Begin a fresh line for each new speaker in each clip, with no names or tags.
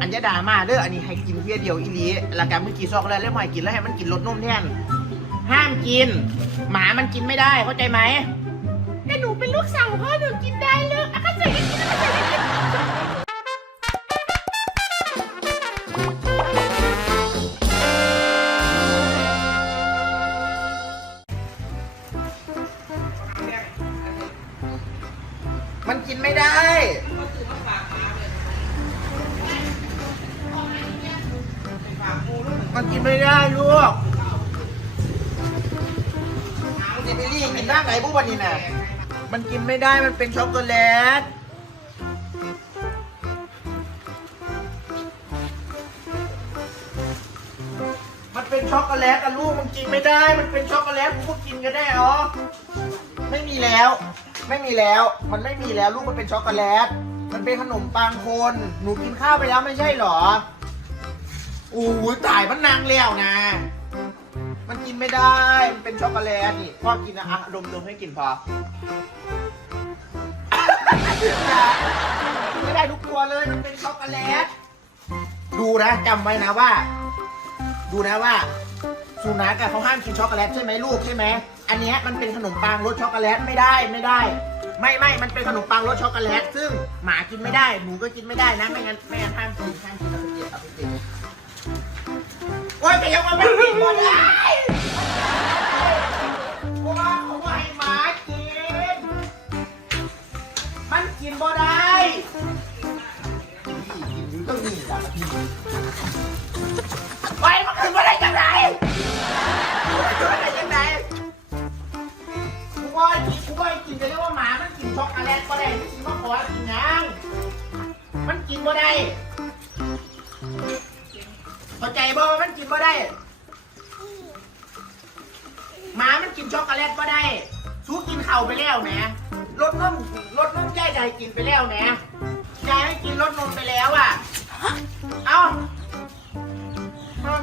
อันยาดามาเด้ออันนี้ให้กินเพียเดียวอีหลีแล้วกันเมื่อกี้ซอกแล้วแล้วไม่ให้กินแล้วให้มันกินรสนมแทนห้ามกิน หมามันกินไม่ได้เข้าใจไหมแต่หนูเป็นลูกสาวพ่อหนูกินได้เลยอาก็ใส่กินอาก็ใส่กินมันกินไม่ได้ กินไม่ได้ลูกเอาเจเบลลี่กินได้ไหนพวกวันนี้น่ะมันกินไม่ได้มันเป็นช็อกโกแลตมันเป็นช็อกโกแลตอะลูกมันกินไม่ได้ มันเป็นช็อกโกแลตพวกกินกันได้เหรอไม่มีแล้ว ไม่มีแล้ว มันไม่มีแล้วลูกมันเป็นช็อกโกแลต มันเป็นขนมปังคน หนูกินข้าวไปแล้วไม่ใช่เหรอ อู้หูตายมันนางแล้วนะ มันกินไม่ได้ มันเป็นช็อกโกแลตนี่พ่อกินนะอะดมดมให้กินพอไม่ได้ทุกตัวเลย มันเป็นช็อกโกแลต ดูนะจำไว้นะว่า ดูนะว่า สุนัขอะเขาห้ามกินช็อกโกแลตใช่ไหมลูกใช่ไหม อันเนี้ยมันเป็นขนมปังรสช็อกโกแลตไม่ได้ไม่ได้ ไม่ไม่มันเป็นขนมปังรสช็อกโกแลต ซึ่งหมากินไม่ได้ หนูก็กินไม่ได้นะ ไม่งั้นไม่งั้นห้ามกินห้ามกินเอาไปเก็บเอาไปเก็บ โอ้ยแต่ยังมาไม่กินหมดเลยว้าเขาว่ให้หมากิน มันกินบ่ได้กินอยู่ต้องนี่แหละพี่ไปมันขึ้นมาได้จังไหนขึ้นมาได้จังไหนกูว่าให้กินกูว่าให้กินจะเรียกว่าหมามันกินช็อกโกแลตก็ได้ไม่กินมะขอกินยังมันกินบ่ได้ เข้าใจบ่ว่ามันกินบ่ได้หมามันกินช็อกโกแลตก็ได้ซูกินเข่าวไปแล้วแหมรสนมรสนมยายใจกินไปแล้วแหมยายไม่กินรสนมไปแล้วอะเอ้ามัน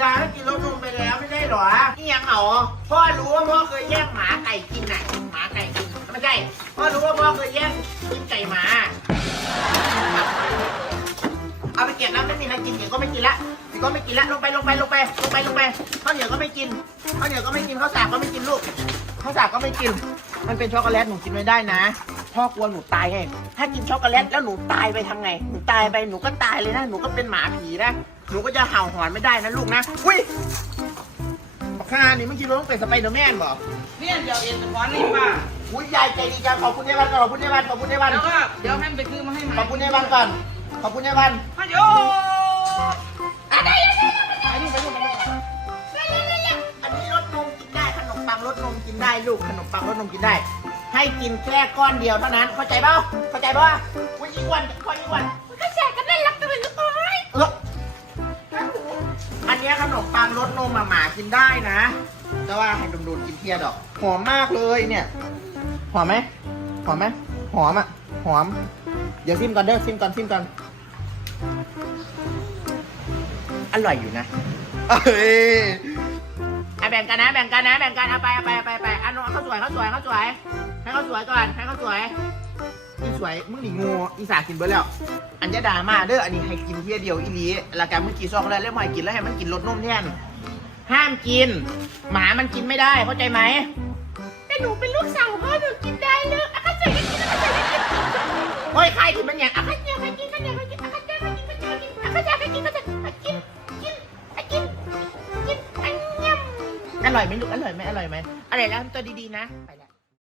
ยายไม่กินรสนมไปแล้วไม่ได้เหรอนี่ยังเหรอพ่อรู้ว่าพ่อเคยแย่งหมาไก่กินน่ะหมาไก่กินไม่ใช่พ่อรู้ว่าพ่อเคยแย่งกินไก่หมาเอา ยวก็ไม่กินละเดี๋ยวก็ไม่กินละลงไปลงไปลงไปลงไปลงไปข้าวเหนียวก็ไม่กินข้าวเหนียวก็ไม่กินข้าวสากก็ไม่กินลูกข้าวสากก็ไม่กิน มันเป็นช็อกโกแลตหนูกินไม่ได้นะพ่อกลัวหนูตายไงถ้ากินช็อกโกแลตแล้วหนูตายไปทำไงหนูตายไปหนูก็ตายเลยนะหนูก็เป็นหมาผีนะหนูก็จะเห่าหอนไม่ได้นะลูกนะอุ้ยบักฮานี่มันคิดว่าต้องเป็นสไปเดอร์แมนบ่
เนี่ยเดี๋ยวเอ็นจะฟ้อนนี่ป่ะ
อุ้ยยายใจดีจังขอบคุณยายวันก่อนขอบคุณยายวันขอบคุณยายวัน
แล้วก็เดี๋ยวให้มันไปซื้อมาให้ใหม่
ขอบคุณยายวันก่อนขอบคุณยายวัน
ฮัลโหล
อันนี้อันนี้ไปนู่นไปนู่นอันนี้รสนมกินได้ขนมปังรสนมกินได้ลูกขนมปังรสนมกินได้ ให้กินแค่ก้อนเดียวเท่านั้น เข้าใจเปล่าเข้าใจป่ะว่ายิงวันก้อนยิงวันก็แจกกันได้รักกันเลยลูกเอ้ยเอออันนี้ขนมปังรสนมหมากินได้นะ แต่ว่าให้ดมๆกินเพียดอกหอมมากเลยเนี่ยหอมไหมหอมไหมหอมอะหอม เดี๋ยวซิมก่อนเด้อซิมก่อนซิมก่อน อร่อยอยู่นะเอ้ยอะแบ่งกันนะแบ่งกันนะแบ่งกันเอาไปเอาไปเอาไปเอาไปอันนู้นเขาสวยเขาสวยเขาสวย ให้เขาสวยก่อนให้เขาสวยนี่สวยมึงหนีงูอีสากินเบิร์แล้ว อันยาดามาเด้ออันนี้ให้กินเพียเดียวอีหลีแล้วกันเมื่อกี้ซอกแล้วแล้วไม่ให้กินแล้วให้มันกินรสนมแทนห้ามกิน หมามันกินไม่ได้เข้าใจไหมแต่หนูเป็นลูกสาวพ่อหนูกินได้เลยอาก็ใส่กินอาก็ใส่กินโอ้ยใครกินมันอย่างอาก็เจียวใคร อร่อยไหมลูกอร่อยไหมอร่อยไหมอร่อยแล้วทำตัวดีๆนะไป